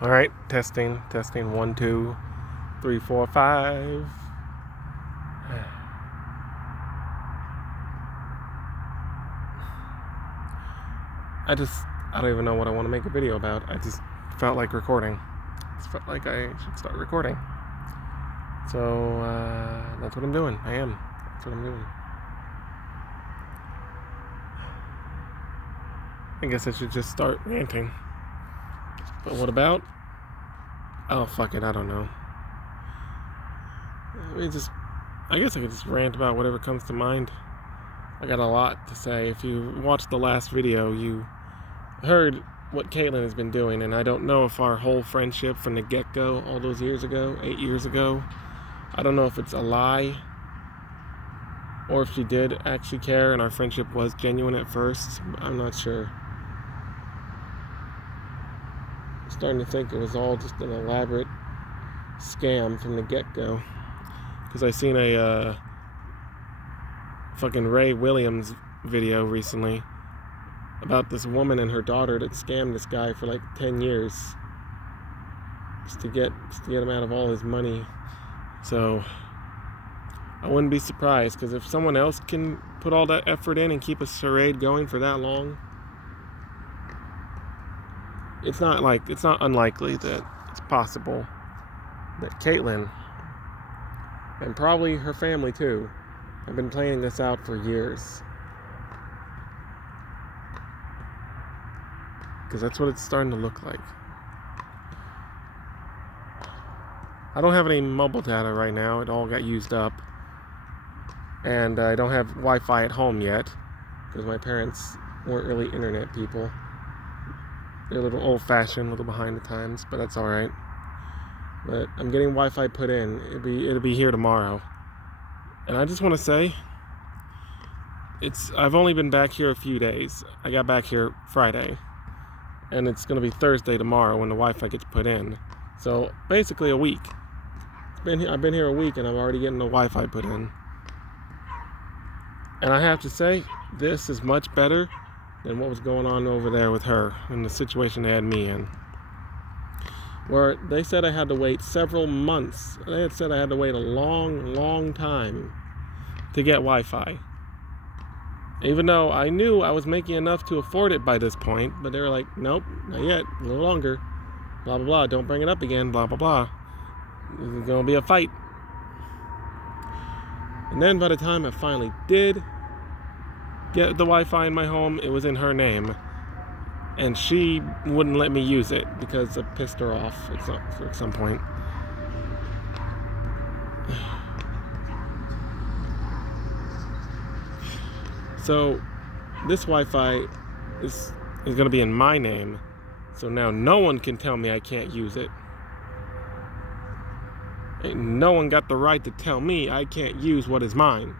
All right, testing. 1, 2, 3, 4, 5. I don't even know what I want to make a video about. I just felt like recording. Just felt like I should start recording. So that's what I'm doing. That's what I'm doing. I guess I should just start ranting. But what about? Oh, fuck it. I don't know. I guess I could just rant about whatever comes to mind. I got a lot to say. If you watched the last video, you heard what Caitlin has been doing, and I don't know if our whole friendship from the get-go, all those years ago, 8 years ago, I don't know if it's a lie, or if she did actually care and our friendship was genuine at first. I'm not sure. I'm starting to think it was all just an elaborate scam from the get-go. Because I seen a fucking Ray Williams video recently about this woman and her daughter that scammed this guy for like 10 years just to get him out of all his money. So I wouldn't be surprised, because if someone else can put all that effort in and keep a charade going for that long, it's not unlikely that it's possible that Caitlin, and probably her family too, have been planning this out for years. Because that's what it's starting to look like. I don't have any mobile data right now. It all got used up. And I don't have Wi-Fi at home yet, because my parents weren't really internet people. They're a little old-fashioned, a little behind the times, but that's alright. But I'm getting Wi-Fi put in. It'll be here tomorrow. And I just want to say, I've only been back here a few days. I got back here Friday, and it's going to be Thursday tomorrow when the Wi-Fi gets put in. So basically a week. I've been here a week, and I'm already getting the Wi-Fi put in. And I have to say, this is much better than what was going on over there with her and the situation they had me in, where they said I had to wait several months. They had said I had to wait a long time to get Wi-Fi. Even though I knew I was making enough to afford it by this point, but they were like, nope, not yet, a little longer, blah, blah, blah, don't bring it up again, blah, blah, blah. There's going to be a fight. And then by the time I finally did get the Wi-Fi in my home, it was in her name. And she wouldn't let me use it because I pissed her off at some point. So this Wi-Fi is going to be in my name. So now no one can tell me I can't use it. And no one got the right to tell me I can't use what is mine.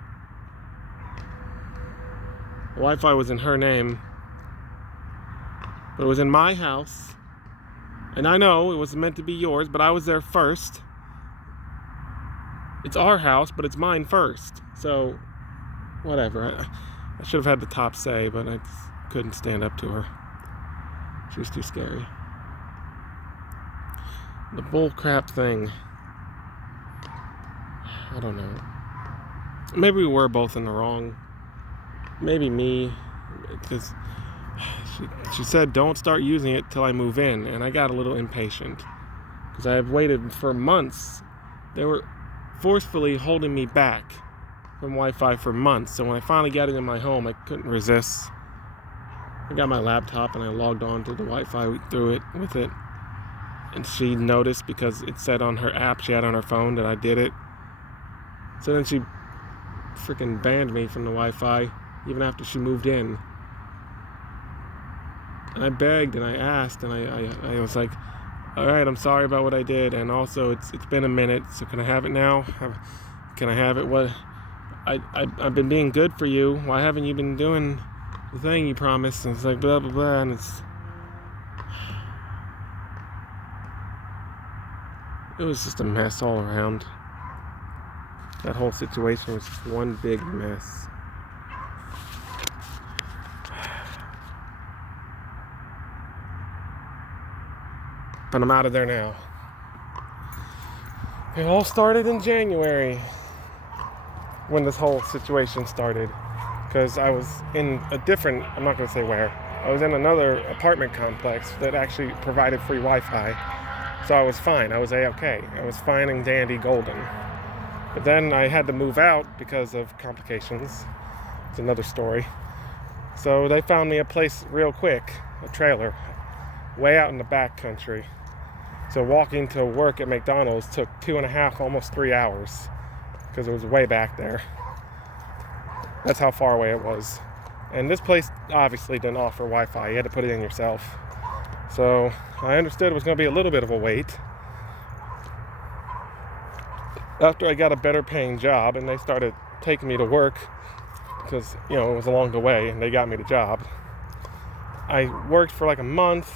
The Wi-Fi was in her name, but it was in my house. And I know it was meant to be yours, but I was there first. It's our house, but it's mine first. So, whatever. I should have had the top say, but I just couldn't stand up to her. She was too scary. The bullcrap thing. I don't know. Maybe we were both in the wrong. Maybe me, because she said don't start using it till I move in, and I got a little impatient because I have waited for months. They were forcefully holding me back from Wi-Fi for months, so when I finally got it in my home, I couldn't resist. I got my laptop and I logged on to the Wi-Fi with it, and she noticed because it said on her app she had on her phone that I did it. So then she freaking banned me from the Wi-Fi even after she moved in. And I begged and I asked and I was like, all right, I'm sorry about what I did, and also it's been a minute, so can I have it now? Can I have it? What? I've been being good for you. Why haven't you been doing the thing you promised? And it's like blah blah blah, and it was just a mess all around. That whole situation was just one big mess. but I'm out of there now. It all started in January when this whole situation started, because I was in a different, I'm not going to say where, I was in another apartment complex that actually provided free Wi-Fi, so I was fine. I was A-okay. I was fine and dandy golden. But then I had to move out because of complications. It's another story. So they found me a place real quick, a trailer, way out in the back country. So walking to work at McDonald's took 2.5, almost 3 hours, because it was way back there. That's how far away it was. And this place obviously didn't offer Wi-Fi. You had to put it in yourself. So I understood it was going to be a little bit of a wait. After I got a better paying job and they started taking me to work, because, it was along the way and they got me the job, I worked for like a month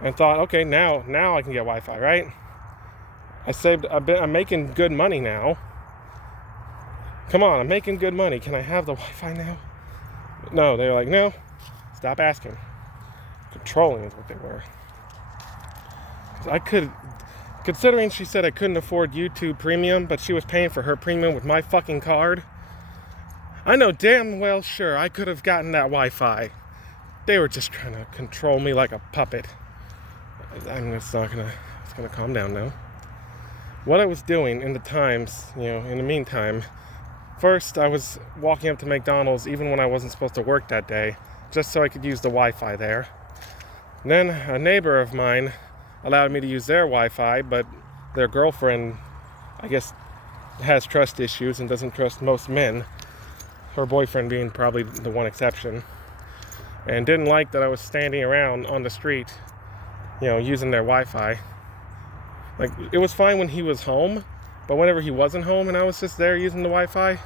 and thought, okay, now I can get Wi-Fi, right? I'm making good money now. Come on, I'm making good money. Can I have the Wi-Fi now? No, they were like, no, stop asking. Controlling is what they were. Considering she said I couldn't afford YouTube Premium, but she was paying for her premium with my fucking card, I know damn well sure I could have gotten that Wi-Fi. They were just trying to control me like a puppet. It's gonna calm down now. What I was doing in the meantime, first I was walking up to McDonald's even when I wasn't supposed to work that day, just so I could use the Wi-Fi there. Then a neighbor of mine allowed me to use their Wi-Fi, but their girlfriend, I guess, has trust issues and doesn't trust most men, her boyfriend being probably the one exception, and didn't like that I was standing around on the street, using their Wi-Fi. Like, it was fine when he was home, but whenever he wasn't home and I was just there using the Wi-Fi,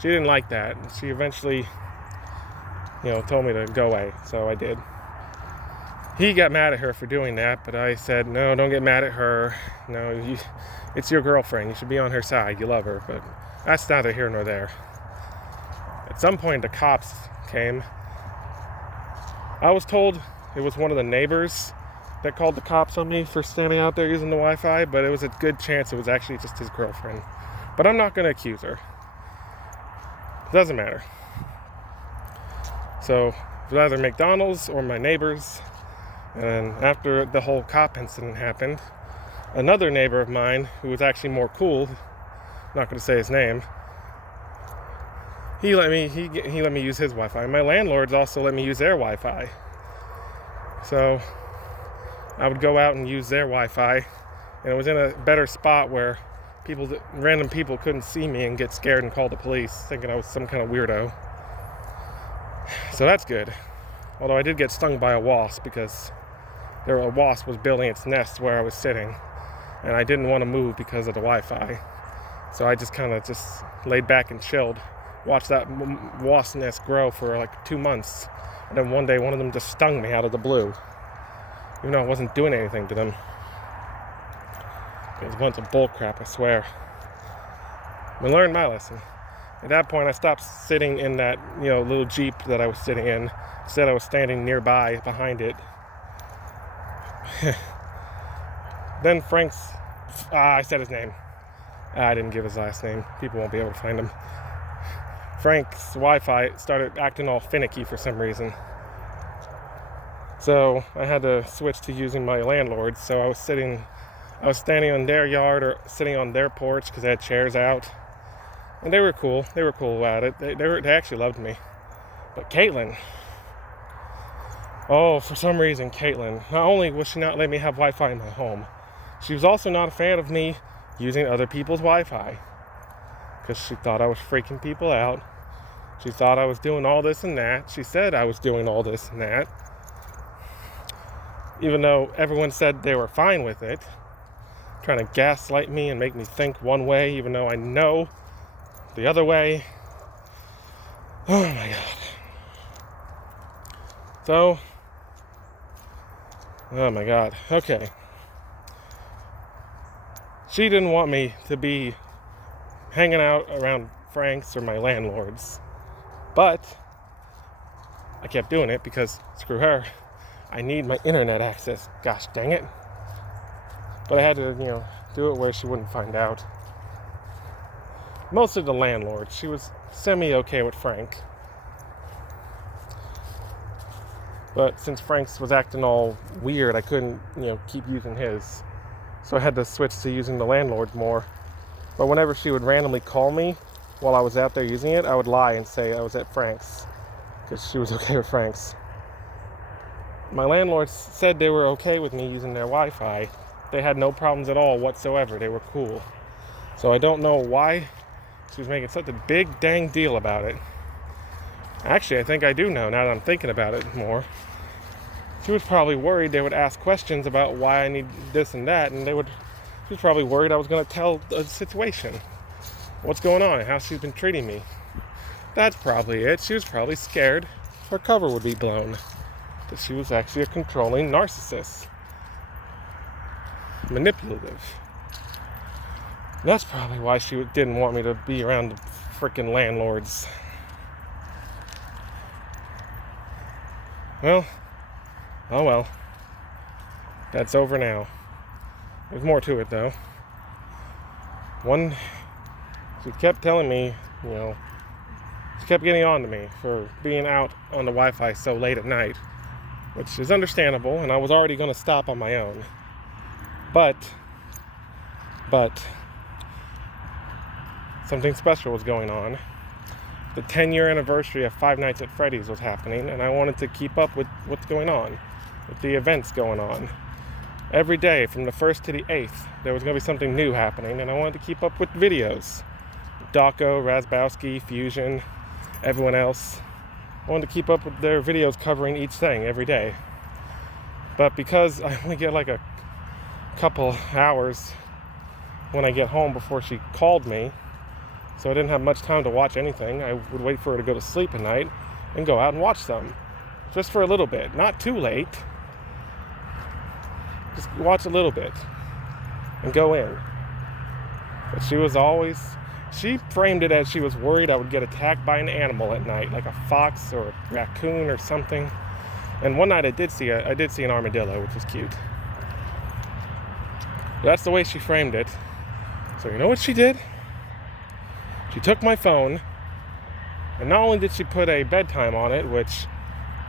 she didn't like that. She eventually, told me to go away, so I did. He got mad at her for doing that, but I said, no, don't get mad at her. No, it's your girlfriend. You should be on her side. You love her, but that's neither here nor there. At some point, the cops came. I was told it was one of the neighbors that called the cops on me for standing out there using the Wi-Fi, but it was a good chance it was actually just his girlfriend. But I'm not going to accuse her. It doesn't matter. So it was either McDonald's or my neighbors. And then after the whole cop incident happened, another neighbor of mine, who was actually more cool, not going to say his name, he let me use his Wi-Fi. My landlords also let me use their Wi-Fi. So I would go out and use their Wi-Fi, and it was in a better spot where random people couldn't see me and get scared and call the police, thinking I was some kind of weirdo. So that's good. Although I did get stung by a wasp because a wasp was building its nest where I was sitting, and I didn't want to move because of the Wi-Fi. So I just kind of laid back and chilled, watched that wasp nest grow for like 2 months, and then one day one of them just stung me out of the blue, even though I wasn't doing anything to them. It was a bunch of bull crap, I swear. I learned my lesson. At that point, I stopped sitting in that little Jeep that I was sitting in. Instead, I was standing nearby behind it. Then Frank's, I said his name. I didn't give his last name. People won't be able to find him. Frank's Wi-Fi started acting all finicky for some reason. So I had to switch to using my landlord's. So I was standing on their yard or sitting on their porch because they had chairs out. And they were cool. They were cool about it. They actually loved me. But Caitlin, for some reason, Caitlin, not only was she not letting me have Wi-Fi in my home, she was also not a fan of me using other people's Wi-Fi. Because she thought I was freaking people out. She thought I was doing all this and that. She said I was doing all this and that. Even though everyone said they were fine with it. Trying to gaslight me and make me think one way, even though I know the other way. Oh my god. So, oh my god. Okay. She didn't want me to be hanging out around Frank's or my landlord's. But I kept doing it because screw her. I need my internet access. Gosh dang it. But I had to, do it where she wouldn't find out. Mostly the landlord. She was semi-okay with Frank. But since Frank's was acting all weird, I couldn't, keep using his. So I had to switch to using the landlord's more. But whenever she would randomly call me while I was out there using it, I would lie and say I was at Frank's, because she was okay with Frank's. My landlord said they were okay with me using their Wi-Fi. They had no problems at all whatsoever. They were cool. So I don't know why she was making such a big dang deal about it. Actually, I think I do know now that I'm thinking about it more. She was probably worried they would ask questions about why I need this and that, and she was probably worried I was going to tell the situation. What's going on, how she's been treating me. That's probably it. She was probably scared her cover would be blown. That she was actually a controlling narcissist. Manipulative. And that's probably why she didn't want me to be around the freaking landlords. Well, oh well. That's over now. There's more to it though. She kept telling me, she kept getting on to me for being out on the Wi-Fi so late at night, which is understandable, and I was already going to stop on my own. But something special was going on. The 10-year anniversary of Five Nights at Freddy's was happening, and I wanted to keep up with what's going on, with the events going on. Every day, from the 1st to the 8th, there was going to be something new happening, and I wanted to keep up with videos. Dawko, Razbowski, Fusion, everyone else. I wanted to keep up with their videos covering each thing every day. But because I only get like a couple hours when I get home before she called me, so I didn't have much time to watch anything, I would wait for her to go to sleep at night and go out and watch them. Just for a little bit. Not too late. Just watch a little bit and go in. But she framed it as she was worried I would get attacked by an animal at night, like a fox or a raccoon or something. And one night I did see an armadillo, which was cute. That's the way she framed it. So you know what she did? She took my phone, and not only did she put a bedtime on it, which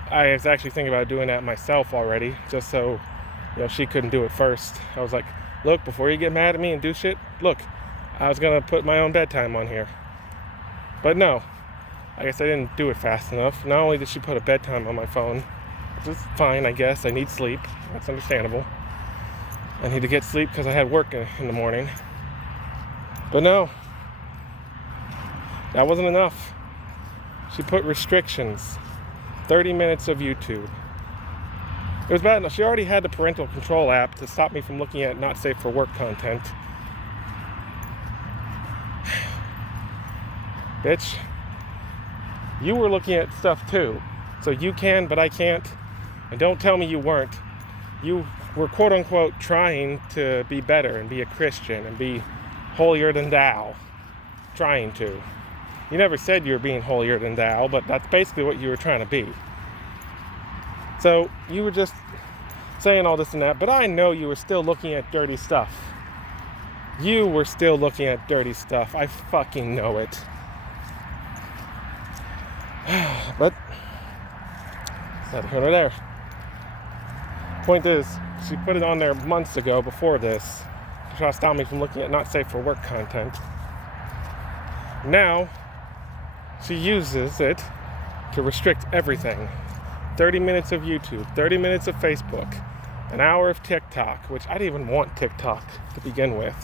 I was actually thinking about doing that myself already, just so she couldn't do it first. I was like, look, before you get mad at me and do shit, look, I was going to put my own bedtime on here. But no, I guess I didn't do it fast enough. Not only did she put a bedtime on my phone, which is fine, I guess. I need sleep. That's understandable. I need to get sleep because I had work in the morning. But no, that wasn't enough. She put restrictions. 30 minutes of YouTube. It was bad enough. She already had the parental control app to stop me from looking at not safe for work content. Bitch, you were looking at stuff too. So you can, but I can't. And don't tell me you weren't. You were quote unquote trying to be better and be a Christian and be holier than thou. Trying to. You never said you were being holier than thou, but that's basically what you were trying to be. So you were just saying all this and that, but I know you were still looking at dirty stuff. You were still looking at dirty stuff. I fucking know it. But it's neither here nor there. Point is, she put it on there months ago before this to try to stop me from looking at not safe for work content. Now, she uses it to restrict everything. 30 minutes of YouTube, 30 minutes of Facebook, an hour of TikTok, which I didn't even want TikTok to begin with.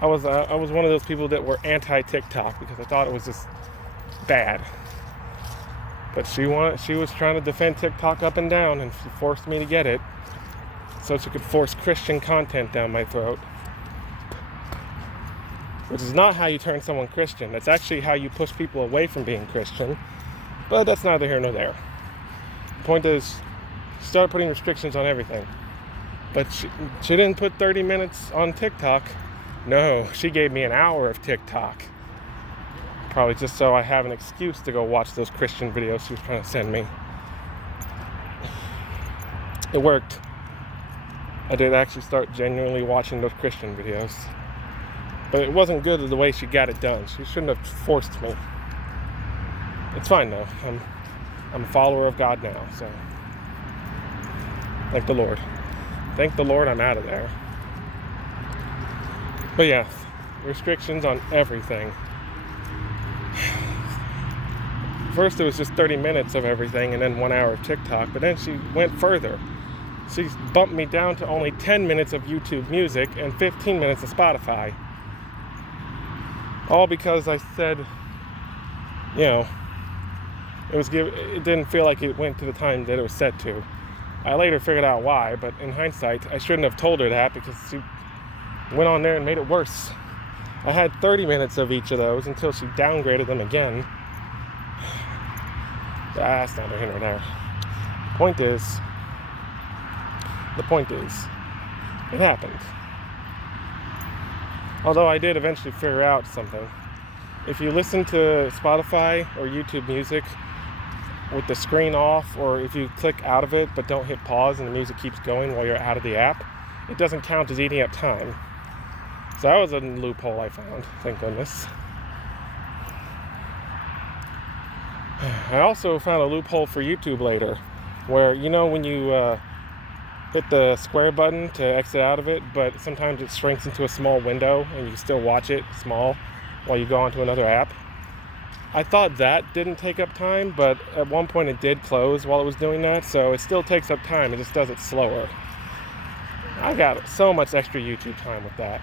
I was one of those people that were anti-TikTok because I thought it was just bad. But she was trying to defend TikTok up and down, and she forced me to get it so she could force Christian content down my throat. Which is not how you turn someone Christian. That's actually how you push people away from being Christian. But that's neither here nor there. The point is, she started putting restrictions on everything. But she didn't put 30 minutes on TikTok. No, she gave me an hour of TikTok. Probably just so I have an excuse to go watch those Christian videos she was trying to send me. It worked. I did actually start genuinely watching those Christian videos. But it wasn't good the way she got it done. She shouldn't have forced me. It's fine though. I'm a follower of God now, so thank the Lord. Thank the Lord I'm out of there. But yeah, restrictions on everything. First it was just 30 minutes of everything and then 1 hour of TikTok, but then she went further. She bumped me down to only 10 minutes of YouTube music and 15 minutes of Spotify. All because I said, you know, it didn't feel like it went to the time that it was set to. I later figured out why, but in hindsight, I shouldn't have told her that because she went on there and made it worse. I had 30 minutes of each of those until she downgraded them again. That's not here nor there. The point is, it happened. Although I did eventually figure out something. If you listen to Spotify or YouTube music with the screen off, or if you click out of it but don't hit pause and the music keeps going while you're out of the app, it doesn't count as eating up time. So that was a loophole I found, thank goodness. I also found a loophole for YouTube later, where, you know, when you hit the square button to exit out of it, but sometimes it shrinks into a small window and you still watch it small while you go onto another app. I thought that didn't take up time, but at one point it did close while it was doing that, so it still takes up time, it just does it slower. I got so much extra YouTube time with that.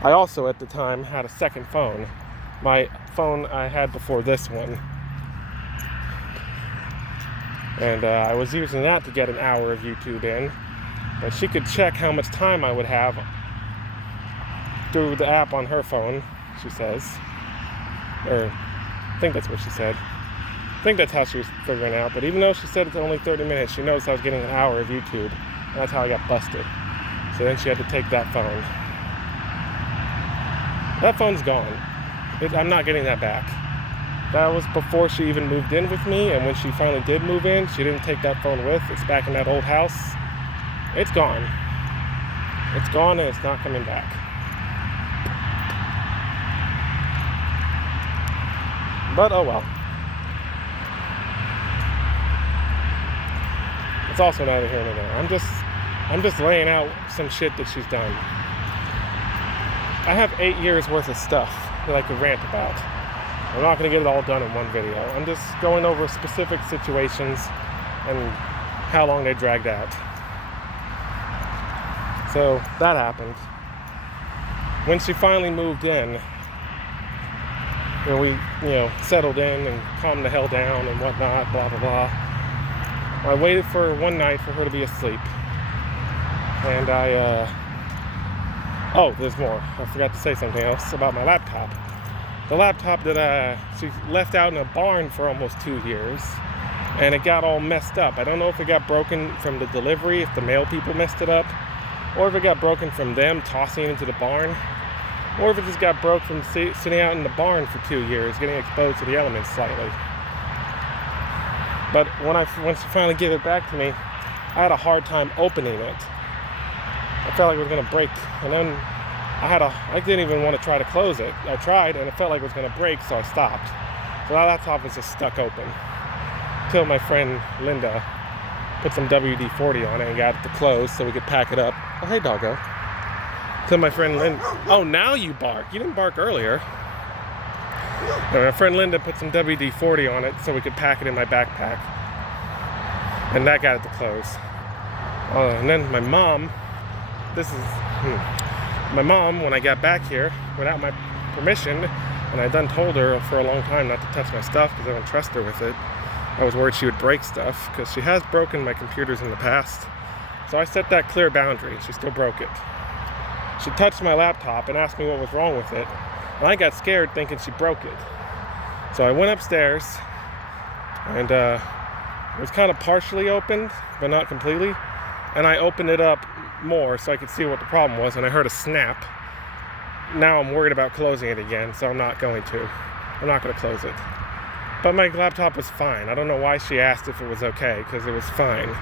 I also, at the time, had a second phone. My phone I had before this one. And I was using that to get an hour of YouTube in. But she could check how much time I would have through the app on her phone, she says. Or, I think that's what she said. I think that's how she was figuring it out. But even though she said it's only 30 minutes, she knows I was getting an hour of YouTube. And that's how I got busted. So then she had to take that phone. That phone's gone. I'm not getting that back. That was before she even moved in with me, and when she finally did move in, she didn't take that phone with. It's back in that old house. It's gone. It's gone and it's not coming back. But oh well. It's also neither here nor there. I'm just laying out some shit that she's done. I have 8 years worth of stuff that I could rant about. I'm not going to get it all done in one video. I'm just going over specific situations and how long they dragged out. So that happened. When she finally moved in, we settled in and calmed the hell down and whatnot, blah, blah, blah. I waited for one night for her to be asleep. And there's more. I forgot to say something else about my laptop. The laptop that she left out in a barn for almost 2 years, and it got all messed up. I don't know if it got broken from the delivery, if the mail people messed it up, or if it got broken from them tossing it into the barn, or if it just got broke from sitting out in the barn for 2 years, getting exposed to the elements slightly. But once she finally gave it back to me, I had a hard time opening it. I felt like it was going to break, and then I didn't even want to try to close it. I tried, and it felt like it was going to break, so I stopped. So now that top is just stuck open. Until my friend Linda put some WD-40 on it and got it to close so we could pack it up. Oh, hey, doggo. Until my friend Linda... Oh, now you bark. You didn't bark earlier. No, my friend Linda put some WD-40 on it so we could pack it in my backpack. And that got it to close. And then my mom... My mom, when I got back here, without my permission, and I done told her for a long time not to touch my stuff because I don't trust her with it. I was worried she would break stuff because she has broken my computers in the past. So I set that clear boundary and she still broke it. She touched my laptop and asked me what was wrong with it. And I got scared thinking she broke it. So I went upstairs and it was kind of partially opened, but not completely. And I opened it up more so I could see what the problem was, and I heard a snap. Now I'm worried about closing it again, so I'm not going to. I'm not going to close it. But my laptop was fine. I don't know why she asked if it was okay, because it was fine.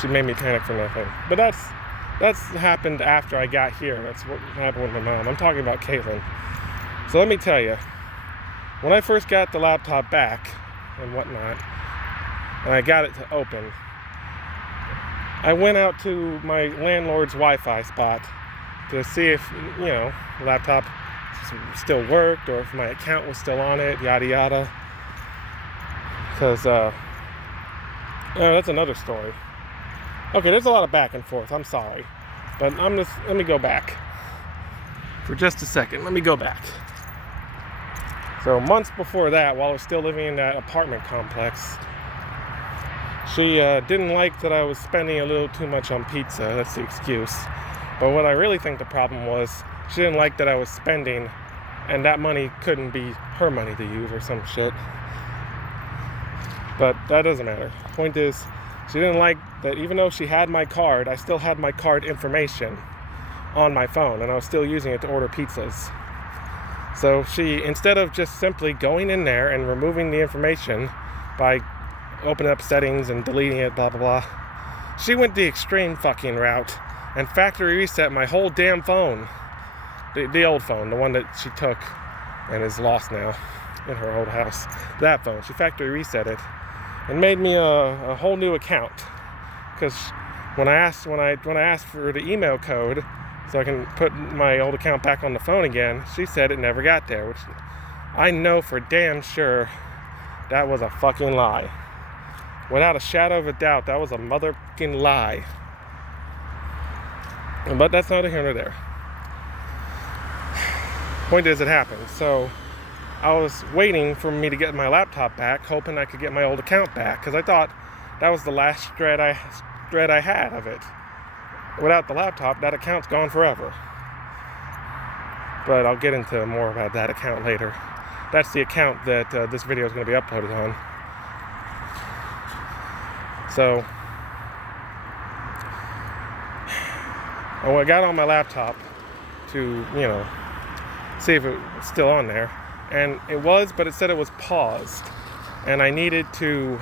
She made me panic for nothing. But that's happened after I got here. That's what happened with my mom. I'm talking about Caitlin. So let me tell you, when I first got the laptop back and whatnot, and I got it to open, I went out to my landlord's Wi-Fi spot to see if, the laptop still worked or if my account was still on it, yada yada. Because, that's another story. Okay, there's a lot of back and forth, I'm sorry. But let me go back. For just a second, let me go back. So months before that, while I was still living in that apartment complex, she didn't like that I was spending a little too much on pizza. That's the excuse. But what I really think the problem was, she didn't like that I was spending, and that money couldn't be her money to use or some shit. But that doesn't matter. Point is, she didn't like that even though she had my card, I still had my card information on my phone, and I was still using it to order pizzas. So she, instead of just simply going in there and removing the information by opening up settings and deleting it, blah, blah, blah, she went the extreme fucking route and factory reset my whole damn phone. The old phone, the one that she took and is lost now in her old house. That phone, she factory reset it and made me a whole new account. Because when I asked for the email code so I can put my old account back on the phone again, she said it never got there, which I know for damn sure that was a fucking lie. Without a shadow of a doubt, that was a motherfucking lie. But that's neither here nor there. Point is, it happened. So I was waiting for me to get my laptop back, hoping I could get my old account back, because I thought that was the last thread I had of it. Without the laptop, that account's gone forever. But I'll get into more about that account later. That's the account that this video is going to be uploaded on. So I got on my laptop to, see if it was still on there. And it was, but it said it was paused. And I needed to,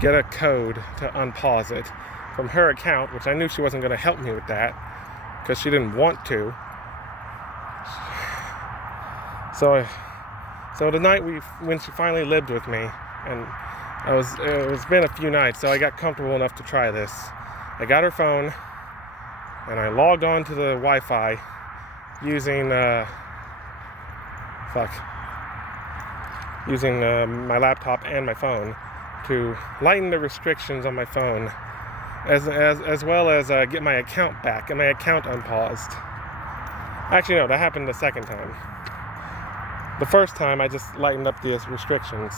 get a code to unpause it from her account, which I knew she wasn't going to help me with that because she didn't want to. So the night when she finally lived with me, and it's been a few nights, so I got comfortable enough to try this. I got her phone and I logged on to the Wi-Fi using my laptop and my phone to lighten the restrictions on my phone, as well as get my account back and my account unpaused. Actually, no, that happened the second time. The first time, I just lightened up the restrictions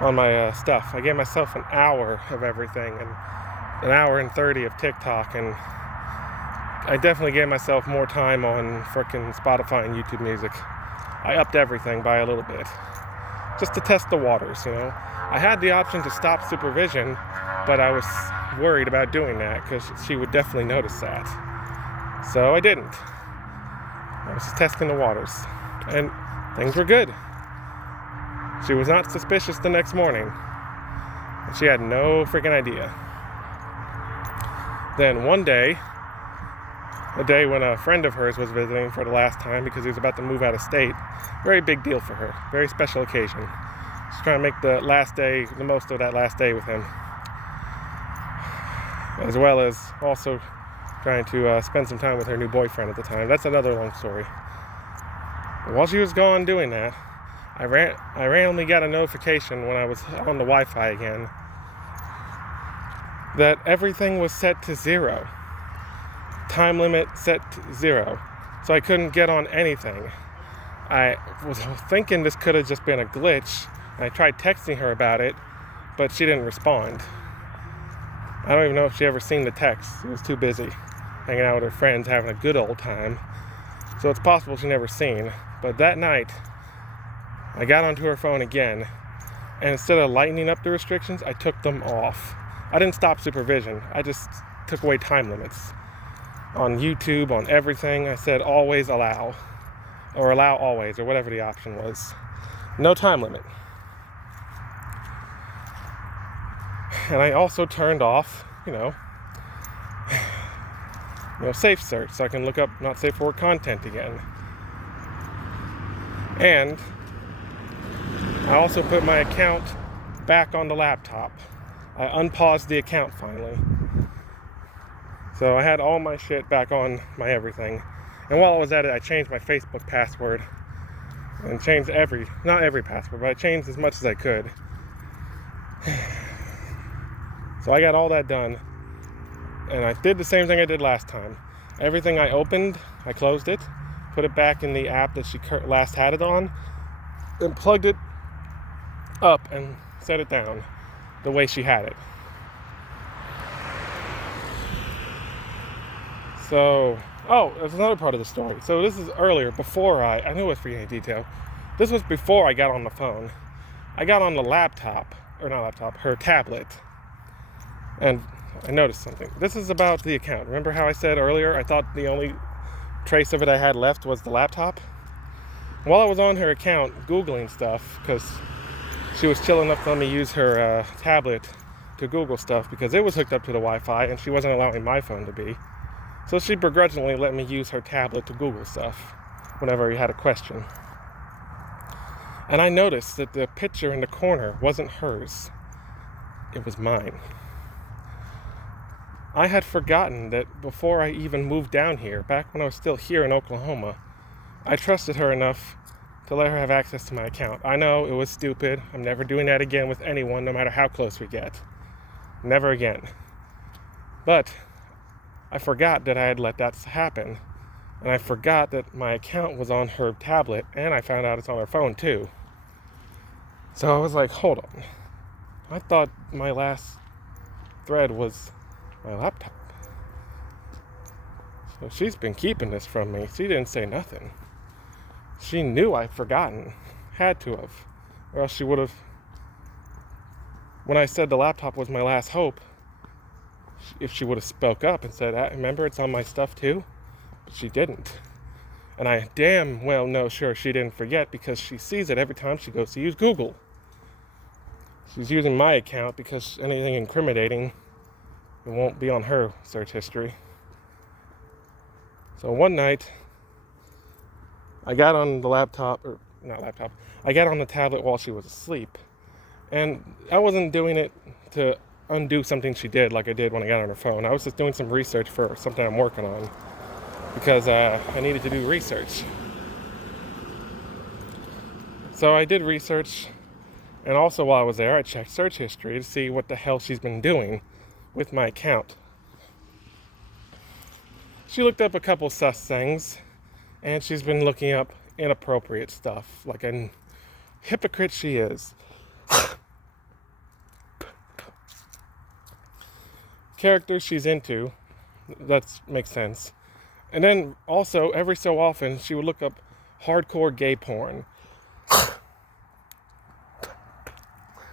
on my stuff. I gave myself an hour of everything and an hour and 30 of TikTok, and I definitely gave myself more time on frickin' Spotify and YouTube Music. I upped everything by a little bit, just to test the waters, I had the option to stop supervision, but I was worried about doing that because she would definitely notice that. So I didn't. I was just testing the waters, and things were good. She was not suspicious the next morning, and she had no freaking idea. Then one day, a day when a friend of hers was visiting for the last time because he was about to move out of state, very big deal for her, very special occasion. She's trying to make the most of that last day with him, as well as also trying to spend some time with her new boyfriend at the time. That's another long story. But while she was gone doing that, I randomly got a notification when I was on the Wi-Fi again that everything was set to 0. Time limit set to 0. So I couldn't get on anything. I was thinking this could have just been a glitch. I tried texting her about it, but she didn't respond. I don't even know if she ever seen the text. She was too busy hanging out with her friends, having a good old time. So it's possible she never seen. But that night, I got onto her phone again, and instead of lightening up the restrictions, I took them off. I didn't stop supervision. I just took away time limits. On YouTube, on everything, I said always allow, or allow always, or whatever the option was. No time limit. And I also turned off, safe search, so I can look up not safe for work content again. And I also put my account back on the laptop. I unpaused the account finally. So I had all my shit back on my everything. And while I was at it, I changed my Facebook password. And changed not every password, but I changed as much as I could. So I got all that done. And I did the same thing I did last time. Everything I opened, I closed it, put it back in the app that she last had it on, then plugged it up and set it down the way she had it. So, there's another part of the story. So this is earlier, before I knew I was forgetting a detail. This was before I got on the phone. I got on the her tablet. And I noticed something. This is about the account. Remember how I said earlier I thought the only trace of it I had left was the laptop? While I was on her account Googling stuff, because she was chill enough to let me use her tablet to Google stuff because it was hooked up to the Wi-Fi and she wasn't allowing my phone to be. So she begrudgingly let me use her tablet to Google stuff whenever he had a question. And I noticed that the picture in the corner wasn't hers. It was mine. I had forgotten that before I even moved down here, back when I was still here in Oklahoma, I trusted her enough to let her have access to my account. I know it was stupid. I'm never doing that again with anyone, no matter how close we get. Never again. But I forgot that I had let that happen. And I forgot that my account was on her tablet, and I found out it's on her phone too. So I was like, hold on. I thought my last thread was my laptop. So she's been keeping this from me. She didn't say nothing. She knew I'd forgotten. Had to have. Or else she would have. When I said the laptop was my last hope, if she would have spoke up and said, remember, it's on my stuff too? But she didn't. And I damn well know sure she didn't forget because she sees it every time she goes to use Google. She's using my account because anything incriminating, it won't be on her search history. So one night, I got on the I got on the tablet while she was asleep. And I wasn't doing it to undo something she did like I did when I got on her phone. I was just doing some research for something I'm working on because I needed to do research. So I did research, and also while I was there, I checked search history to see what the hell she's been doing with my account. She looked up a couple sus things, and she's been looking up inappropriate stuff, like a hypocrite she is. Characters she's into, that makes sense. And then also, every so often, she would look up hardcore gay porn.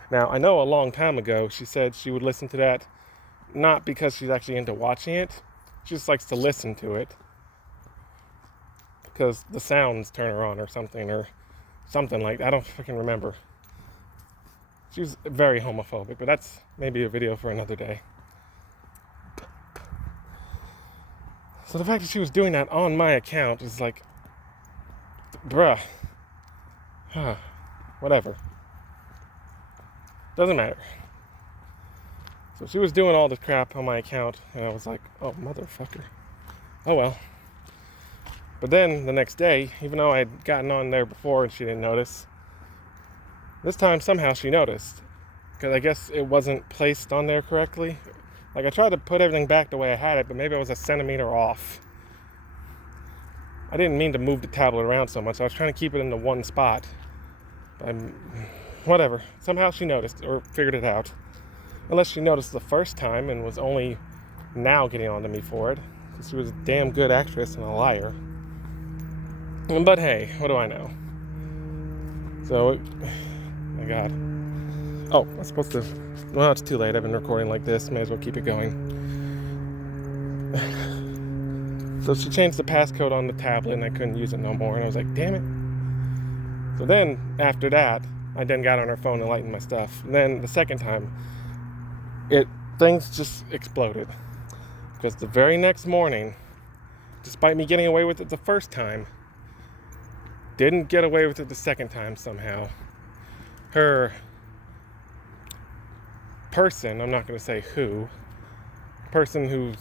Now, I know a long time ago, she said she would listen to that, not because she's actually into watching it, she just likes to listen to it. Because the sounds turn her on or something like that. I don't fucking remember. She's very homophobic, but that's maybe a video for another day. So the fact that she was doing that on my account is like, bruh, whatever. Doesn't matter. So she was doing all this crap on my account, and I was like, oh, motherfucker. Oh, well. But then the next day, even though I had gotten on there before and she didn't notice, this time somehow she noticed. Because I guess it wasn't placed on there correctly. Like, I tried to put everything back the way I had it, but maybe I was a centimeter off. I didn't mean to move the tablet around so much. I was trying to keep it in the one spot. Whatever. Somehow she noticed or figured it out. Unless she noticed the first time and was only now getting on to me for it. Because she was a damn good actress and a liar. But hey, what do I know? So, my God. Oh, I'm supposed to... Well, it's too late. I've been recording like this. May as well keep it going. So she changed the passcode on the tablet and I couldn't use it no more. And I was like, damn it. So then, after that, I then got on her phone and lightened my stuff. And then the second time, it things just exploded. Because the very next morning, despite me getting away with it the first time, didn't get away with it the second time somehow. Her person, I'm not going to say who, person who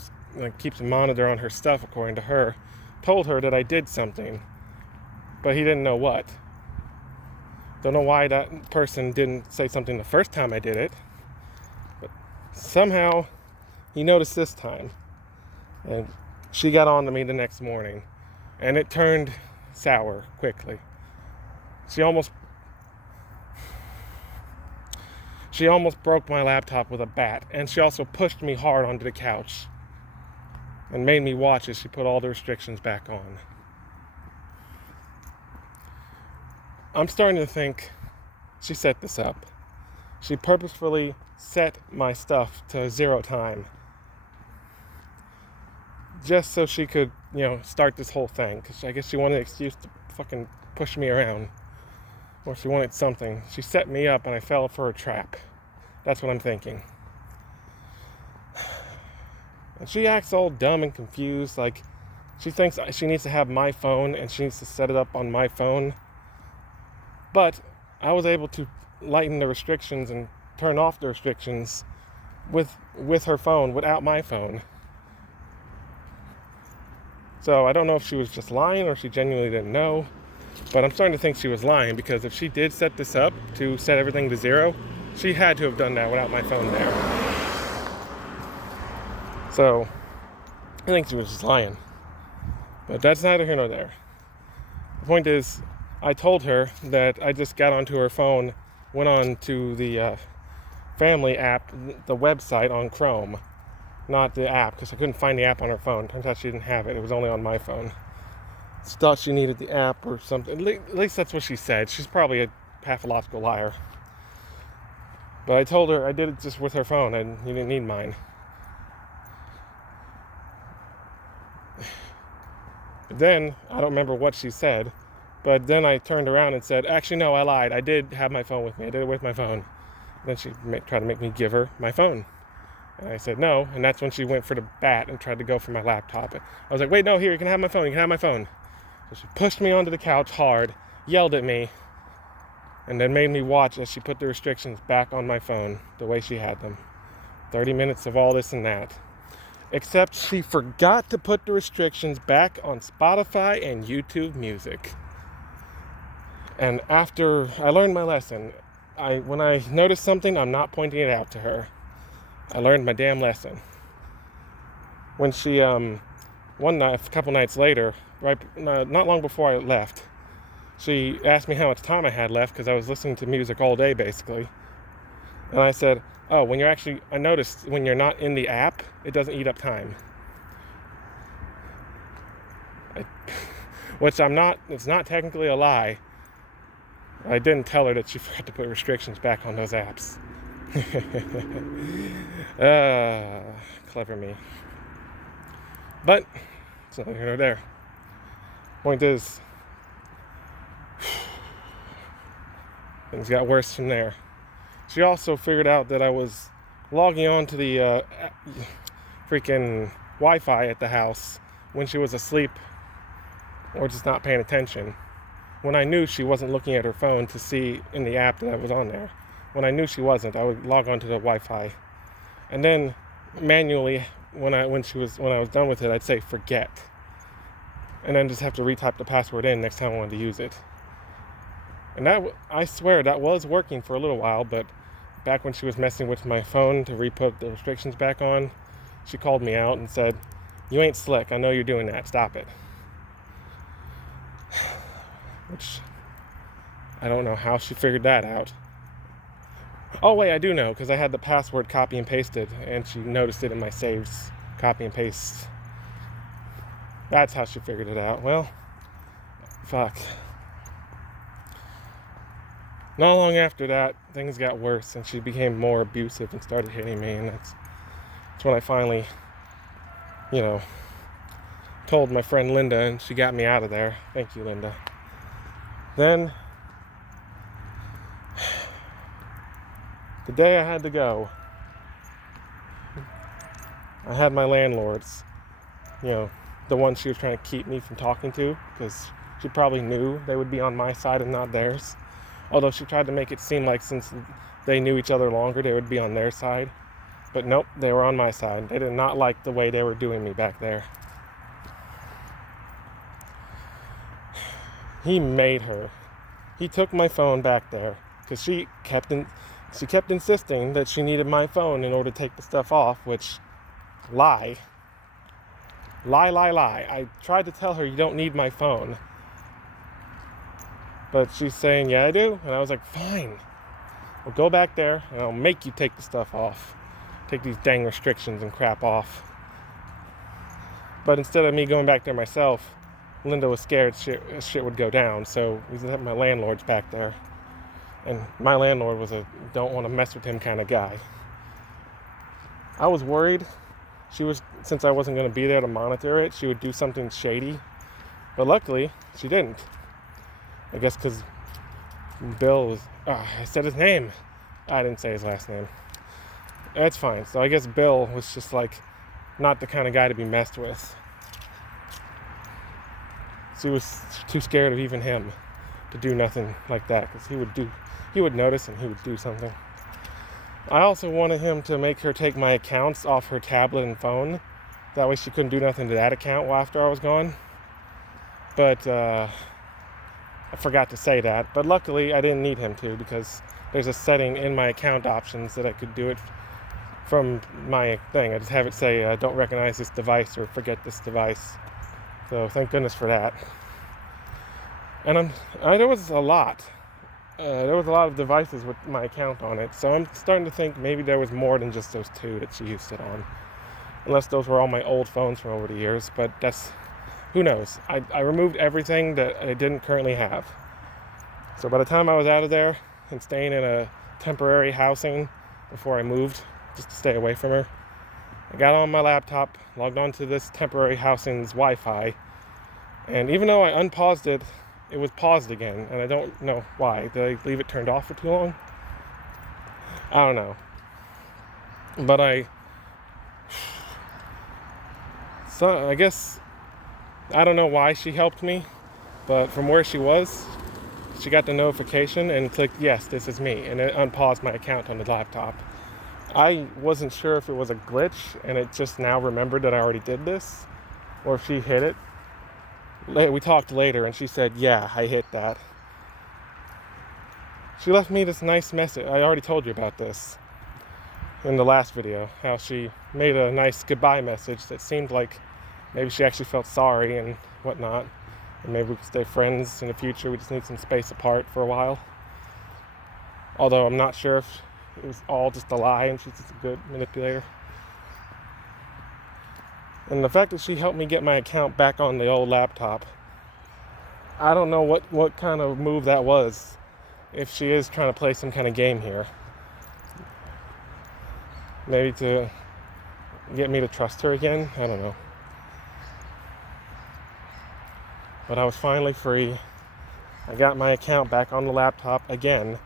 keeps a monitor on her stuff, according to her, told her that I did something, but he didn't know what. Don't know why that person didn't say something the first time I did it, but somehow he noticed this time, and she got on to me the next morning, and it turned sour quickly. She almost broke my laptop with a bat, and she also pushed me hard onto the couch and made me watch as she put all the restrictions back on. I'm starting to think she set this up. She purposefully set my stuff to 0 time just so she could, start this whole thing, because I guess she wanted an excuse to fucking push me around, or she wanted something. She set me up and I fell for a trap. That's what I'm thinking. And she acts all dumb and confused, like she thinks she needs to have my phone and she needs to set it up on my phone. But I was able to lighten the restrictions and turn off the restrictions with her phone, without my phone. So I don't know if she was just lying or she genuinely didn't know, but I'm starting to think she was lying, because if she did set this up to set everything to 0, she had to have done that without my phone there. So I think she was just lying, but that's neither here nor there. The point is, I told her that I just got onto her phone, went on to the family app, the website on Chrome, not the app, because I couldn't find the app on her phone. Turns out she didn't have it. It was only on my phone. She thought she needed the app or something. At least that's what she said. She's probably a pathological liar. But I told her I did it just with her phone and you didn't need mine. Then, I don't remember what she said, but then I turned around and said, actually, no, I lied. I did have my phone with me. I did it with my phone. Then she tried to make me give her my phone. And I said no, and that's when she went for the bat and tried to go for my laptop. I was like, wait, no, here, you can have my phone, you can have my phone. So she pushed me onto the couch hard, yelled at me, and then made me watch as she put the restrictions back on my phone the way she had them. 30 minutes of all this and that. Except she forgot to put the restrictions back on Spotify and YouTube Music. And after I learned my lesson, when I notice something, I'm not pointing it out to her. I learned my damn lesson. When she, one night, a couple nights later, not long before I left, she asked me how much time I had left, because I was listening to music all day, basically. And I said, oh, I noticed when you're not in the app, it doesn't eat up time. Which it's not technically a lie. I didn't tell her that she forgot to put restrictions back on those apps. Clever me. But it's neither here nor there. Point is, things got worse from there. She also figured out that I was logging on to the freaking Wi-Fi at the house when she was asleep or just not paying attention. When I knew she wasn't looking at her phone to see in the app that I was on there. When I knew she wasn't, I would log on to the Wi-Fi, and then manually, when I was done with it, I'd say forget, and then just have to retype the password in next time I wanted to use it. And I swear that was working for a little while, but back when she was messing with my phone to re-put the restrictions back on, she called me out and said, "You ain't slick. I know you're doing that. Stop it." Which I don't know how she figured that out. Oh wait, I do know, because I had the password copy and pasted, and she noticed it in my saves, copy and paste. That's how she figured it out. Well, fuck. Not long after that, things got worse, and she became more abusive and started hitting me, and that's when I finally, told my friend Linda, and she got me out of there. Thank you, Linda. Then, the day I had to go, I had my landlords, the one she was trying to keep me from talking to, because she probably knew they would be on my side and not theirs. Although she tried to make it seem like since they knew each other longer, they would be on their side. But nope, they were on my side. They did not like the way they were doing me back there. He made her. He took my phone back there because she kept insisting that she needed my phone in order to take the stuff off, which, lie. I tried to tell her you don't need my phone. But she's saying, yeah, I do. And I was like, fine. Well, go back there and I'll make you take the stuff off. Take these dang restrictions and crap off. But instead of me going back there myself, Linda was scared shit would go down. So we had my landlords back there. And my landlord was a don't want to mess with him kind of guy. I was worried. Since I wasn't going to be there to monitor it, she would do something shady. But luckily, she didn't. I guess because Bill was... I said his name. I didn't say his last name. That's fine. So I guess Bill was just like not the kind of guy to be messed with. She was too scared of even him to do nothing like that, because he would notice and he would do something. I also wanted him to make her take my accounts off her tablet and phone. That way she couldn't do nothing to that account after I was gone. But I forgot to say that. But luckily I didn't need him to, because there's a setting in my account options that I could do it from my thing. I just have it say, don't recognize this device or forget this device. So thank goodness for that. And there was a lot. There was a lot of devices with my account on it. So I'm starting to think maybe there was more than just those two that she used it on. Unless those were all my old phones from over the years. But who knows. I removed everything that I didn't currently have. So by the time I was out of there and staying in a temporary housing before I moved, just to stay away from her, I got on my laptop, logged on to this temporary housing's Wi-Fi, and even though I unpaused it, it was paused again, and I don't know why. Did I leave it turned off for too long? I don't know. But I guess, I don't know why she helped me, but from where she was, she got the notification and clicked, yes, this is me, and it unpaused my account on the laptop. I wasn't sure if it was a glitch and it just now remembered that I already did this, or if she hit it. We talked later and she said, yeah, I hit that. She left me this nice message. I already told you about this in the last video, how she made a nice goodbye message that seemed like maybe she actually felt sorry and whatnot, and maybe we could stay friends in the future. We just need some space apart for a while. Although I'm not sure if it was all just a lie and she's just a good manipulator. And the fact that she helped me get my account back on the old laptop, I don't know what kind of move that was. If she is trying to play some kind of game here. Maybe to get me to trust her again. I don't know. But I was finally free. I got my account back on the laptop again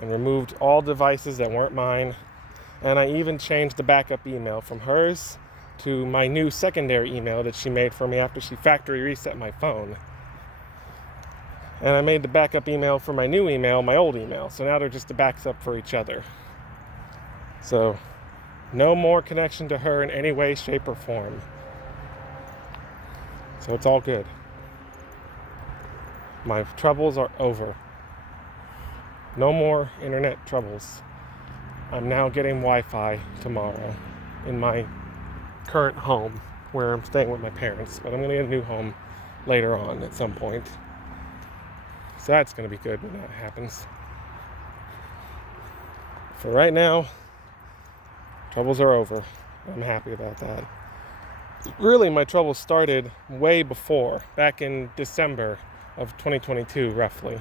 and removed all devices that weren't mine. And I even changed the backup email from hers to my new secondary email that she made for me after she factory reset my phone. And I made the backup email for my new email, my old email. So now they're just the backup for each other. So no more connection to her in any way, shape, or form. So it's all good. My troubles are over. No more internet troubles. I'm now getting Wi-Fi tomorrow in my current home where I'm staying with my parents. But I'm going to get a new home later on at some point. So that's going to be good when that happens. For right now, troubles are over. I'm happy about that. Really, my troubles started way before, back in December of 2022, roughly.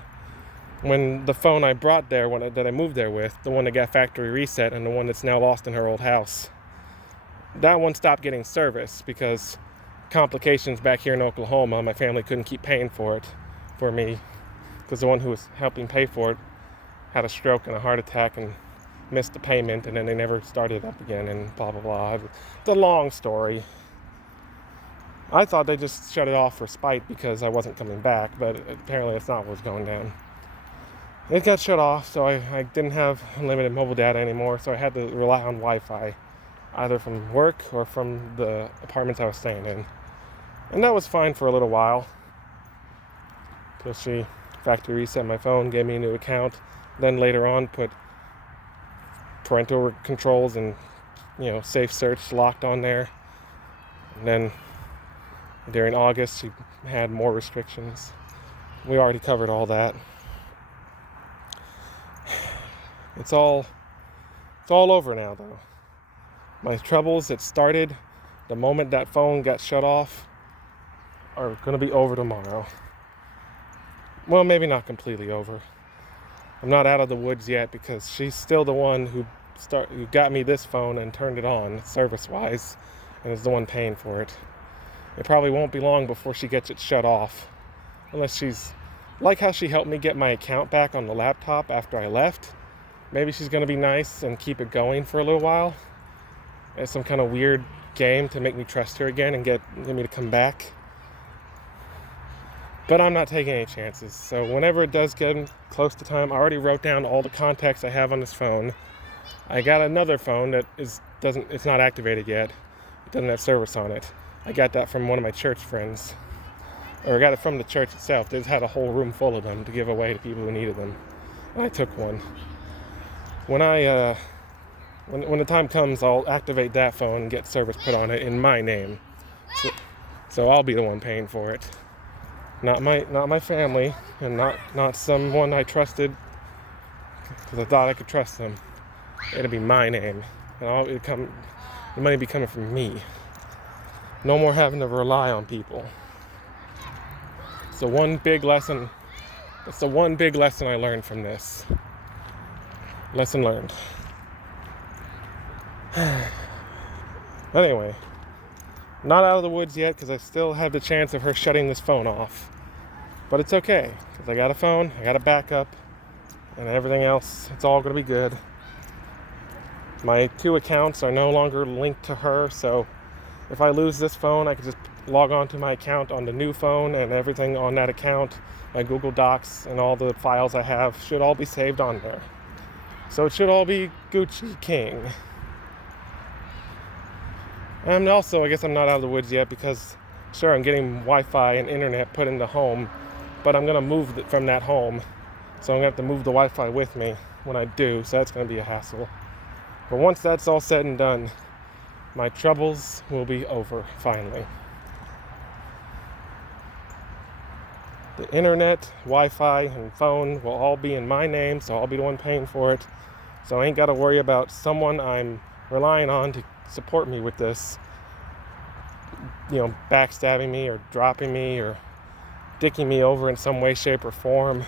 When the phone I brought there, that I moved there with, the one that got factory reset and the one that's now lost in her old house, that one stopped getting service because complications back here in Oklahoma. My family couldn't keep paying for it for me because the one who was helping pay for it had a stroke and a heart attack and missed the payment, and then they never started up again, and blah, blah, blah. It's a long story. I thought they just shut it off for spite because I wasn't coming back, but apparently that's not what was going down. It got shut off, so I didn't have unlimited mobile data anymore, so I had to rely on Wi-Fi, either from work or from the apartments I was staying in. And that was fine for a little while, till she factory reset my phone, gave me a new account, then later on put parental controls and safe search locked on there. And then during August she had more restrictions. We already covered all that. It's all over now, though. My troubles that started the moment that phone got shut off are going to be over tomorrow. Well, maybe not completely over. I'm not out of the woods yet because she's still the one who got me this phone and turned it on service-wise, and is the one paying for it. It probably won't be long before she gets it shut off, unless she's like how she helped me get my account back on the laptop after I left. Maybe she's going to be nice and keep it going for a little while as some kind of weird game to make me trust her again and get me to come back. But I'm not taking any chances. So whenever it does get close to time, I already wrote down all the contacts I have on this phone. I got another phone that it's not activated yet. It doesn't have service on it. I got that from one of my church friends. Or I got it from the church itself. They just had a whole room full of them to give away to people who needed them. And I took one. When the time comes, I'll activate that phone and get service put on it in my name. So I'll be the one paying for it. Not my family, and not someone I trusted because I thought I could trust them. It'll be my name, and the money be coming from me. No more having to rely on people. It's the one big lesson I learned from this. Lesson learned. Anyway, not out of the woods yet because I still have the chance of her shutting this phone off. But it's okay because I got a phone, I got a backup, and everything else, it's all going to be good. My 2 accounts are no longer linked to her, so if I lose this phone, I can just log on to my account on the new phone, and everything on that account, my Google Docs and all the files I have should all be saved on there. So it should all be Gucci King. And also, I guess I'm not out of the woods yet because, sure, I'm getting Wi-Fi and internet put in the home, but I'm going to move from that home. So I'm going to have to move the Wi-Fi with me when I do, so that's going to be a hassle. But once that's all said and done, my troubles will be over, finally. The internet, Wi-Fi, and phone will all be in my name, so I'll be the one paying for it. So I ain't got to worry about someone I'm relying on to support me with this, backstabbing me or dropping me or dicking me over in some way, shape, or form.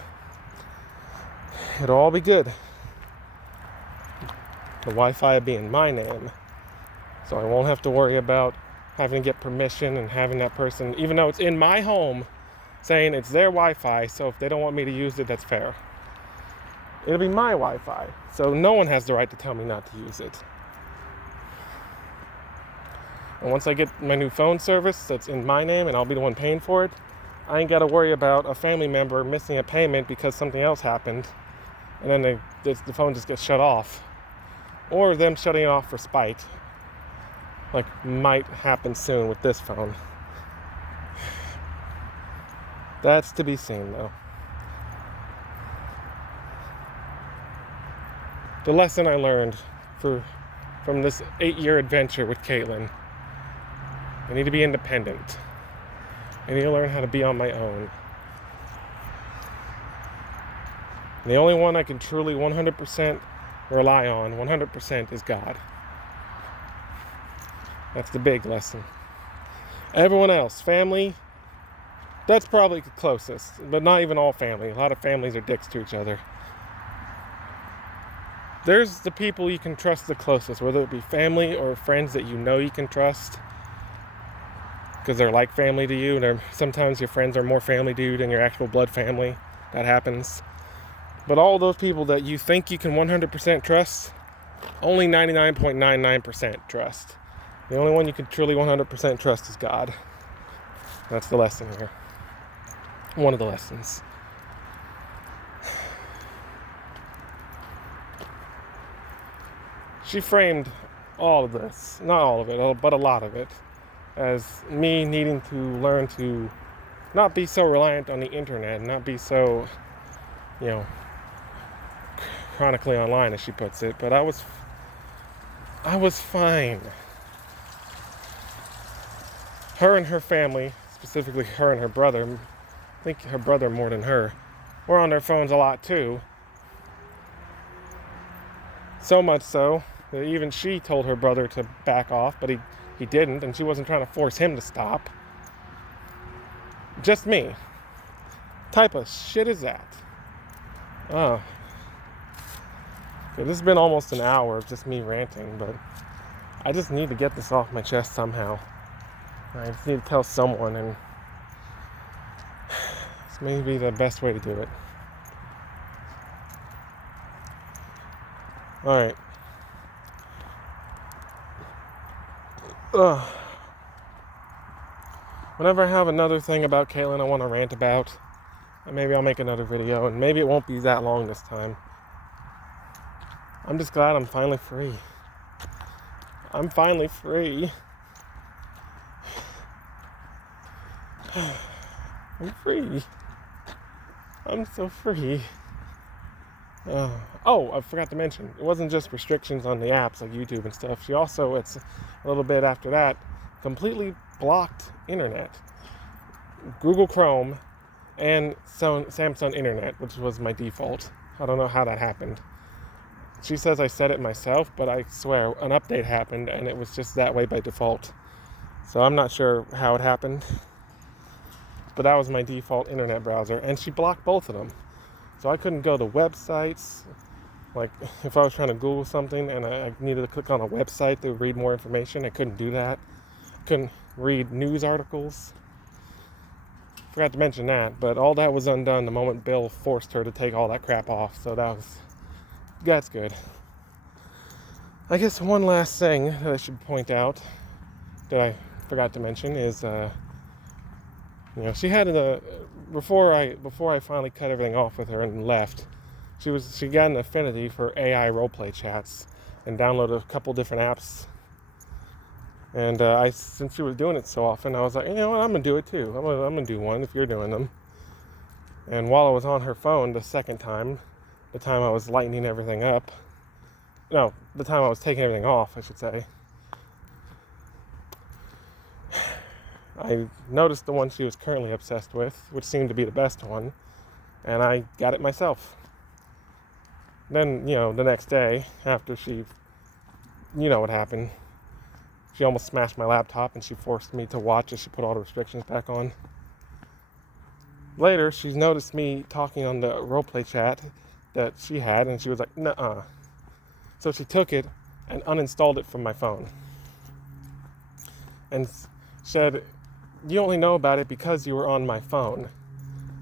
It'll all be good. The Wi-Fi will be in my name, so I won't have to worry about having to get permission and having that person, even though it's in my home, saying it's their Wi-Fi, so if they don't want me to use it, that's fair. It'll be my Wi-Fi, so no one has the right to tell me not to use it. And once I get my new phone service that's in my name and I'll be the one paying for it, I ain't got to worry about a family member missing a payment because something else happened, and then the phone just gets shut off. Or them shutting it off for spite, like might happen soon with this phone. That's to be seen, though. The lesson I learned from this 8-year adventure with Caitlin: I need to be independent. I need to learn how to be on my own. And the only one I can truly 100% rely on, 100%, is God. That's the big lesson. Everyone else, family, that's probably the closest, but not even all family. A lot of families are dicks to each other. There's the people you can trust the closest, whether it be family or friends that you can trust, because they're like family to you. Sometimes your friends are more family to you than your actual blood family. That happens. But all those people that you think you can 100% trust, only 99.99% trust. The only one you can truly 100% trust is God. That's the lesson here. One of the lessons. She framed all of this, not all of it, but a lot of it, as me needing to learn to not be so reliant on the internet, not be so, chronically online, as she puts it. But I was fine. Her and her family, specifically her and her brother, I think her brother more than her, were on their phones a lot too. So much so that even she told her brother to back off, but he didn't, and she wasn't trying to force him to stop. Just me. Type of shit is that? Oh. Okay, this has been almost an hour of just me ranting, but I just need to get this off my chest somehow. I just need to tell someone, and this may be the best way to do it. Alright. Whenever I have another thing about Caitlin I want to rant about, maybe I'll make another video, and maybe it won't be that long this time. I'm just glad I'm finally free. I'm finally free. I'm free. I'm so free. I forgot to mention, it wasn't just restrictions on the apps like YouTube and stuff. She also, it's a little bit after that, completely blocked internet. Google Chrome and Samsung Internet, which was my default. I don't know how that happened. She says I set it myself, but I swear an update happened and it was just that way by default. So I'm not sure how it happened. But that was my default internet browser, and she blocked both of them. So I couldn't go to websites. Like, if I was trying to Google something and I needed to click on a website to read more information, I couldn't do that. Couldn't read news articles. Forgot to mention that, but all that was undone the moment Bill forced her to take all that crap off. So that's good. I guess one last thing that I should point out that I forgot to mention is, she had before I finally cut everything off with her and left, she got an affinity for AI roleplay chats and downloaded a couple different apps. And since she was doing it so often, I was like, you know what, I'm gonna do it too. I'm gonna do one if you're doing them. And while I was on her phone the second time, the time I was lightening everything up, no, the time I was taking everything off, I should say, I noticed the one she was currently obsessed with, which seemed to be the best one, and I got it myself. Then, the next day, after what happened, she almost smashed my laptop and she forced me to watch as she put all the restrictions back on. Later, she's noticed me talking on the roleplay chat that she had, and she was like, nuh-uh. So she took it and uninstalled it from my phone. And said, you only know about it because you were on my phone.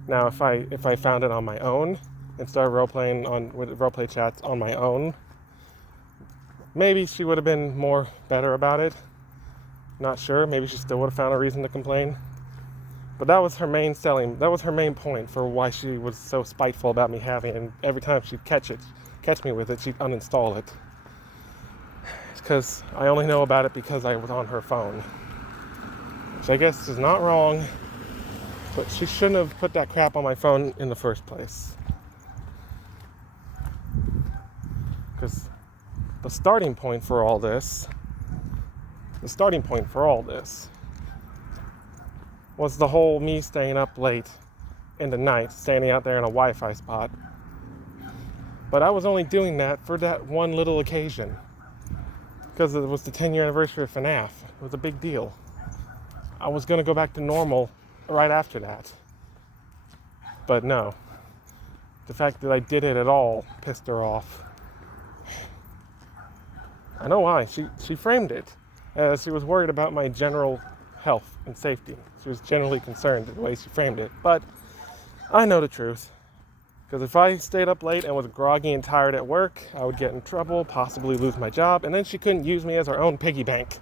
Now, if I found it on my own and started roleplaying with roleplay chats on my own, maybe she would have been more better about it. Not sure. Maybe she still would have found a reason to complain. But that was her main point for why she was so spiteful about me having it. And every time she'd catch me with it, she'd uninstall it. It's because I only know about it because I was on her phone. Which I guess is not wrong, but she shouldn't have put that crap on my phone in the first place. Because the starting point for all this was the whole me staying up late in the night, standing out there in a Wi-Fi spot. But I was only doing that for that one little occasion. Because it was the 10-year anniversary of FNAF. It was a big deal. I was going to go back to normal right after that. But no. The fact that I did it at all pissed her off. I know why. She framed it as she was worried about my general health and safety. She was generally concerned with the way she framed it. But I know the truth. Because if I stayed up late and was groggy and tired at work, I would get in trouble, possibly lose my job, and then she couldn't use me as her own piggy bank.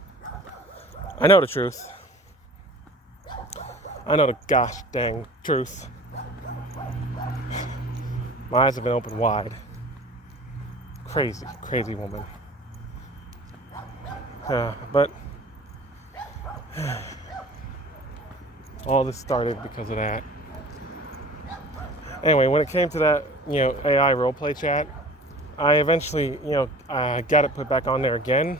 I know the truth. I know the gosh dang truth. My eyes have been opened wide. Crazy, crazy woman. But all this started because of that. Anyway, when it came to that, AI roleplay chat, I eventually, got it put back on there again.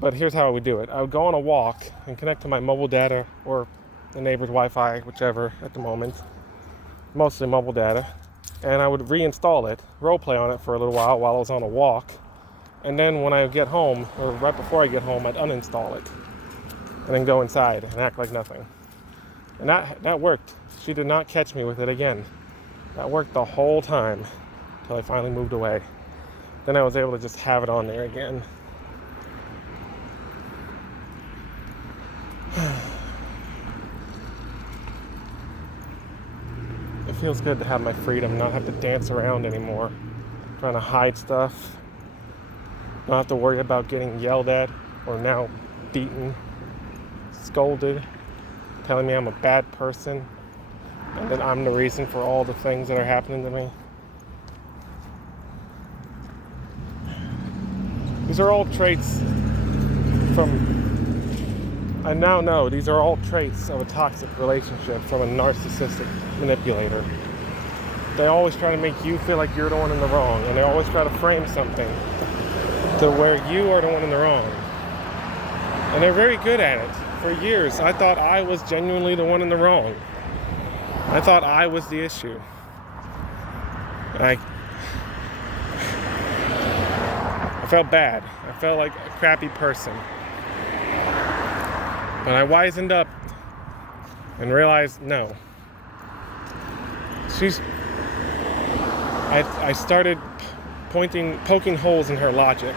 But here's how I would do it. I would go on a walk and connect to my mobile data or the neighbor's Wi-Fi, whichever at the moment. Mostly mobile data. And I would reinstall it, roleplay on it for a little while I was on a walk. And then when I get home, or right before I get home, I'd uninstall it. And then go inside and act like nothing. And that worked. She did not catch me with it again. That worked the whole time until I finally moved away. Then I was able to just have it on there again. It feels good to have my freedom, not have to dance around anymore, trying to hide stuff, not have to worry about getting yelled at or now beaten, scolded, telling me I'm a bad person, and that I'm the reason for all the things that are happening to me. These are all traits I now know these are all traits of a toxic relationship from a narcissistic manipulator. They always try to make you feel like you're the one in the wrong, and they always try to frame something to where you are the one in the wrong. And they're very good at it. For years, I thought I was genuinely the one in the wrong. I thought I was the issue. I felt bad. I felt like a crappy person. But I wisened up and realized, no. I started poking holes in her logic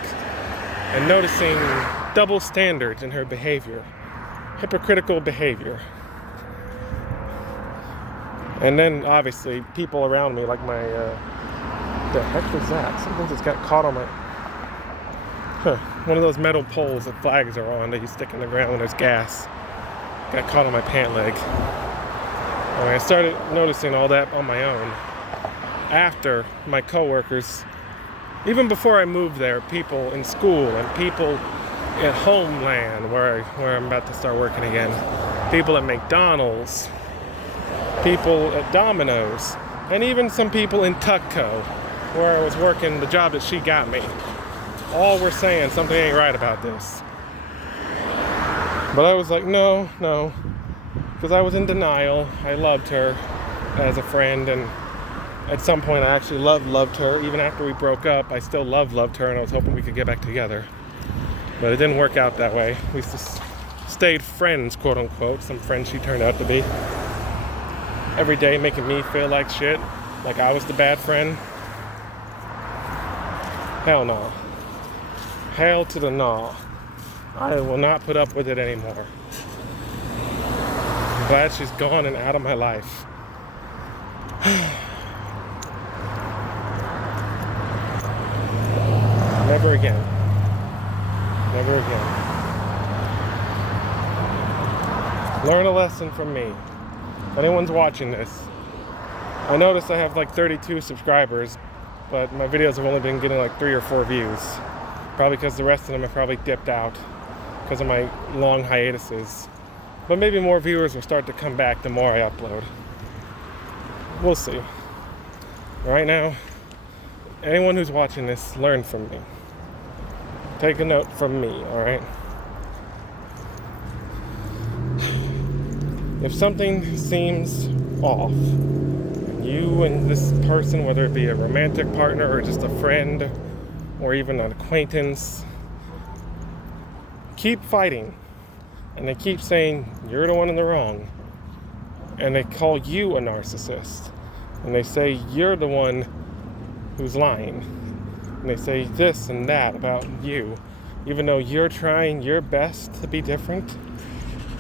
and noticing double standards in her behavior, hypocritical behavior. And then, obviously, people around me, like my, the heck was that? Something just got caught on my, one of those metal poles that flags are on that you stick in the ground when there's gas. Got caught on my pant leg. And I started noticing all that on my own. After my coworkers, even before I moved there, people in school and people at Homeland, where I'm about to start working again, people at McDonald's, people at Domino's, and even some people in Tutco, where I was working the job that she got me. All were saying something ain't right about this. But I was like, no, because I was in denial. I loved her as a friend, and at some point I actually loved her. Even after we broke up, I still loved her, and I was hoping we could get back together. But it didn't work out that way. We just stayed friends, quote unquote. Some friends she turned out to be. Every day making me feel like shit, like I was the bad friend. Hell no. Hail to the no. I will not put up with it anymore. I'm glad she's gone and out of my life. Never again. Never again. Learn a lesson from me. If anyone's watching this, I noticed I have like 32 subscribers, but my videos have only been getting like 3 or 4 views. Probably because the rest of them have probably dipped out because of my long hiatuses. But maybe more viewers will start to come back the more I upload. We'll see. Right now, anyone who's watching this, learn from me. Take a note from me, alright? If something seems off, you and this person, whether it be a romantic partner or just a friend, or even an acquaintance, keep fighting. And they keep saying, you're the one in the wrong. And they call you a narcissist. And they say, you're the one who's lying. And they say this and that about you. Even though you're trying your best to be different.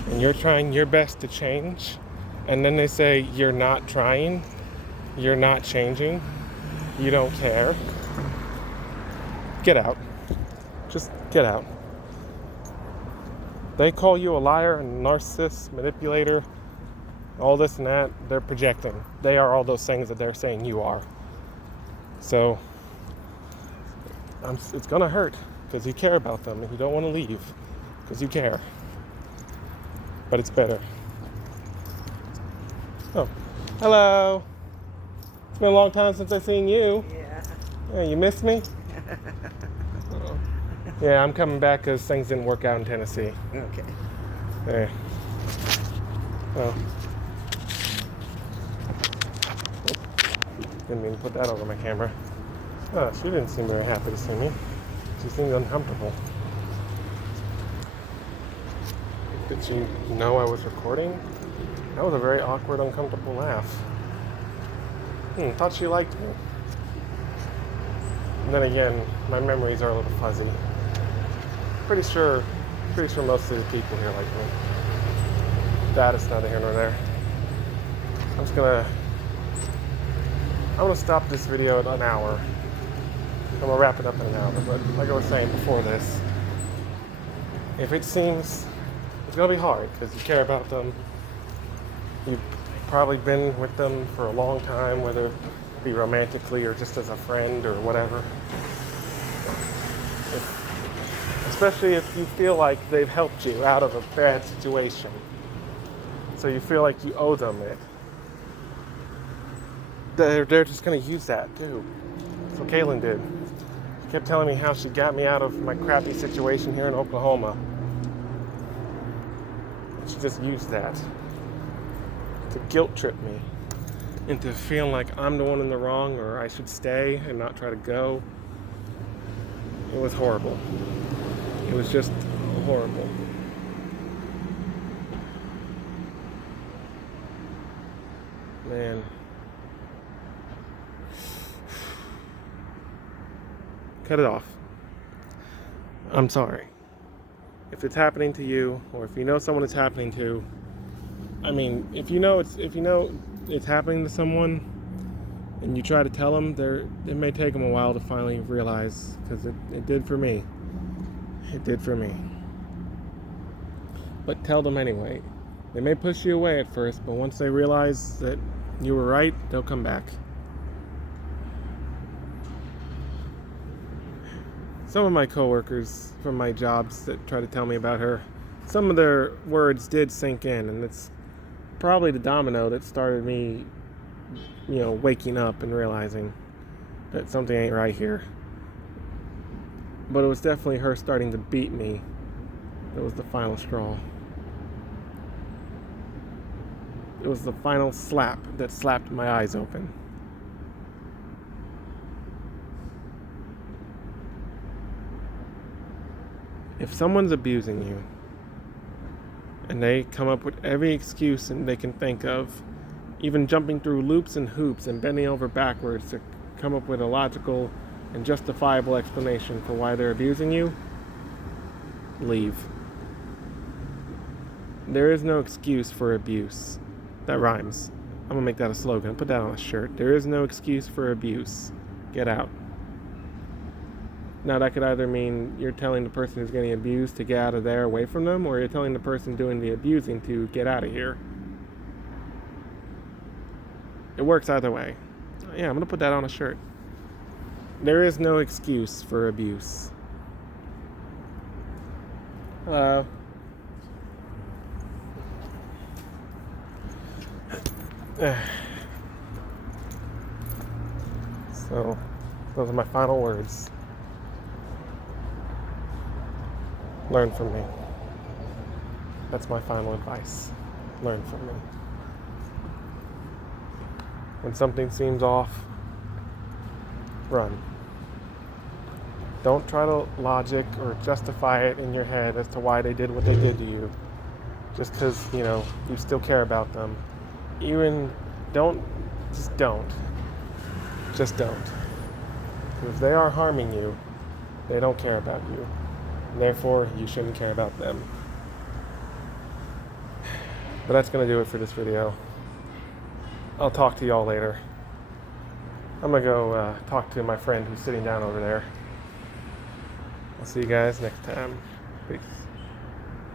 And you're trying your best to change. And then they say, you're not trying. You're not changing. You don't care. Get out. Just get out. They call you a liar, a narcissist, manipulator, all this and that. They're projecting. They are all those things that they're saying you are. So it's gonna hurt because you care about them and you don't want to leave because you care. But it's better. Oh, hello. It's been a long time since I've seen you. Yeah, you missed me? Oh. Yeah, I'm coming back because things didn't work out in Tennessee. Okay. Hey. Oh. Didn't mean to put that over my camera. Oh, she didn't seem very happy to see me. She seemed uncomfortable. Did she know I was recording? That was a very awkward, uncomfortable laugh. Thought she liked me. And then again, my memories are a little fuzzy. Pretty sure most of the people here like me. That is neither here nor there. I'm gonna stop this video at an hour. I'm gonna wrap it up in an hour, but like I was saying before this, if it seems, it's gonna be hard because you care about them. You've probably been with them for a long time, whether it be romantically or just as a friend or whatever. Especially if you feel like they've helped you out of a bad situation. So you feel like you owe them it. They're just gonna use that too. That's what Kaylin did. She kept telling me how she got me out of my crappy situation here in Oklahoma. She just used that to guilt trip me into feeling like I'm the one in the wrong or I should stay and not try to go. It was horrible. It was just horrible. Man. Cut it off. I'm sorry. If it's happening to you, or if you know someone it's happening to, I mean, if you know it's happening to someone, and you try to tell them, it may take them a while to finally realize, because it did for me. It did for me. But tell them anyway. They may push you away at first, but once they realize that you were right, they'll come back. Some of my coworkers from my jobs that try to tell me about her, some of their words did sink in, and it's probably the domino that started me, waking up and realizing that something ain't right here. But it was definitely her starting to beat me that was the final straw. It was the final slap that slapped my eyes open. If someone's abusing you, and they come up with every excuse and they can think of, even jumping through loops and hoops and bending over backwards to come up with a logical and justifiable explanation for why they're abusing you, leave. There is no excuse for abuse. That rhymes. I'm gonna make that a slogan. Put that on a shirt. There is no excuse for abuse. Get out. Now that could either mean you're telling the person who's getting abused to get out of there away from them, or you're telling the person doing the abusing to get out of here. It works either way. Yeah, I'm gonna put that on a shirt. There is no excuse for abuse. Hello. So, those are my final words. Learn from me. That's my final advice. Learn from me. When something seems off, run. Don't try to logic or justify it in your head as to why they did what they did to you. Just because, you still care about them. Just don't. Just don't. If they are harming you, they don't care about you. Therefore, you shouldn't care about them. But that's going to do it for this video. I'll talk to y'all later. I'm gonna go talk to my friend who's sitting down over there. I'll see you guys next time. Peace.